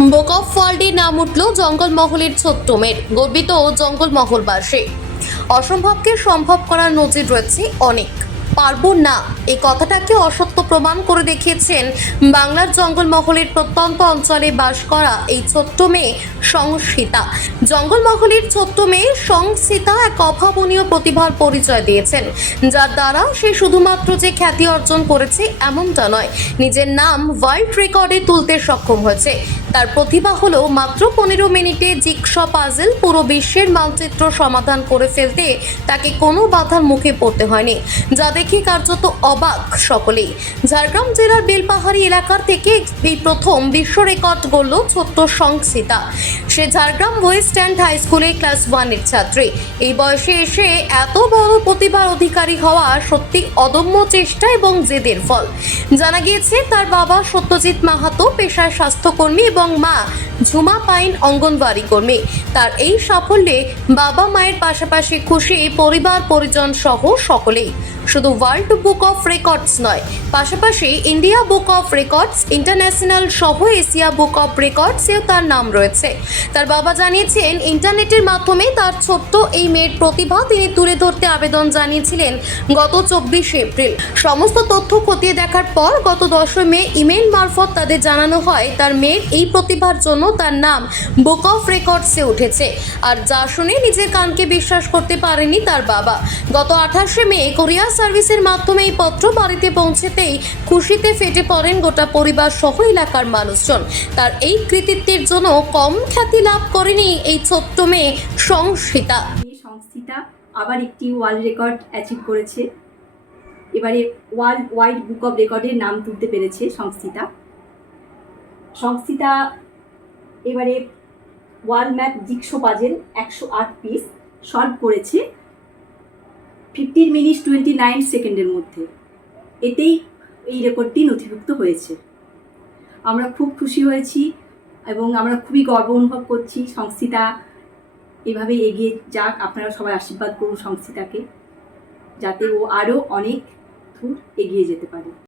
Book of ওয়ার্ল্ডে নাম উঠল জঙ্গলমহলের ছোট্ট মেয়ের। গর্বিত জঙ্গলমহলবাসী। অসম্ভবকে সম্ভব করার নজির রয়েছে অনেক। পারবো না এই কথাটাকে অসত্য প্রমাণ করে দেখিয়েছেন বাংলার জঙ্গলমহলের প্রত্যন্ত অঞ্চলে বাস করা এই ছোট্ট মেয়ে সংস্কৃতা। জঙ্গলমহলের ছোট্ট মেয়ে সংস্কৃতা এক অভাবনীয় প্রতিভার পরিচয় দিয়েছেন, যার দ্বারা সে শুধুমাত্র যে খ্যাতি অর্জন করেছে এমনটা নয়, নিজের নাম ওয়ার্ল্ড রেকর্ডে তুলতে সক্ষম হয়েছে। তার প্রতিভা হলো মাত্র 15 মিনিটে জিগস পাজল পুরো বিশ্বের মানচিত্র সমাধান করে ফেলতে তাকে কোনো বাধার মুখে পড়তে হয়নি, যা দেখে কার্যত অবাক সকলেই। ঝাড়গ্রাম জেলার বেলপাহাড়ি এলাকার থেকে এই প্রথম বিশ্ব রেকর্ড গড়ল ছোট্ট সংস্কৃতা। সে ঝাড়গ্রাম ওয়েস্ট এন্ড হাই স্কুলে ক্লাস 1-এর ছাত্রী। এই বয়সে এসে এত বড় প্রতিভার অধিকারী হওয়া সত্যি অদম্য চেষ্টা এবং জেদের ফল। জানা গিয়েছে তার বাবা সত্যজিৎ মাহাতো পেশায় স্বাস্থ্যকর্মী এবং মা ঝুমা পাইন অঙ্গনওয়াড়ি কর্মী। তার এই সাফল্যে বাবা মায়ের পাশাপাশি খুশি পরিবার পরিজন সহ সকলেই। শুধু ওয়ার্ল্ড বুক অফ রেকর্ডস নয়, পাশাপাশি India book of records, international সহ এশিয়া বুক অফ রেকর্ডসেও তার নাম রয়েছে। তার বাবা জানিয়েছেন ইন্টারনেটের মাধ্যমে তার ছোট্ট এই মেয়ের প্রতিভা তিনি তুলে ধরতে আবেদন জানিয়েছিলেন গত 24 এপ্রিল। সমস্ত তথ্য খতিয়ে দেখার পর গত 10 মে ইমেল মারফত তাদের জানানো হয় তার মেয়ের এই প্রতিভার জন্য তার নাম বুক অফ রেকর্ডসে উঠেছে। আর যা শুনে নিজের কানকে বিশ্বাস করতে পারেনি তার বাবা। গত 28 মে কোরিয়ার সার্ভিসের মাধ্যমে এই পত্র বাড়িতে পৌঁছেতেই খুশিতে ফেটে পড়েন গোটা পরিবার সহ এলাকার মানুষজন। তার এই কৃতিত্বের জন্য কম খ্যাতি লাভ করেনি এই ছোট্ট মেয়ে সংস্কৃতা। সংস্কৃতা আবার একটি ওয়ার্ল্ড রেকর্ড অ্যাচিভ করেছে। এবারে ওয়ার্ল্ড ওয়াইড বুক অফ রেকর্ডের নাম তুলতে পেরেছে সংস্কৃতা এবারে world map jigsaw puzzle 108 piece solve করেছে 15 মিনিট 29 সেকেন্ডের মধ্যে। এতেই এই রেকর্ডটি নথিভুক্ত হয়েছে। আমরা খুব খুশি হয়েছি এবং আমরা খুবই গর্ব অনুভব করছি। সংস্কৃতা এভাবে এগিয়ে যাক, আপনারা সবাই আশীর্বাদ করুন সংস্কৃতাকে, যাতে ও আরও অনেক দূর এগিয়ে যেতে পারে।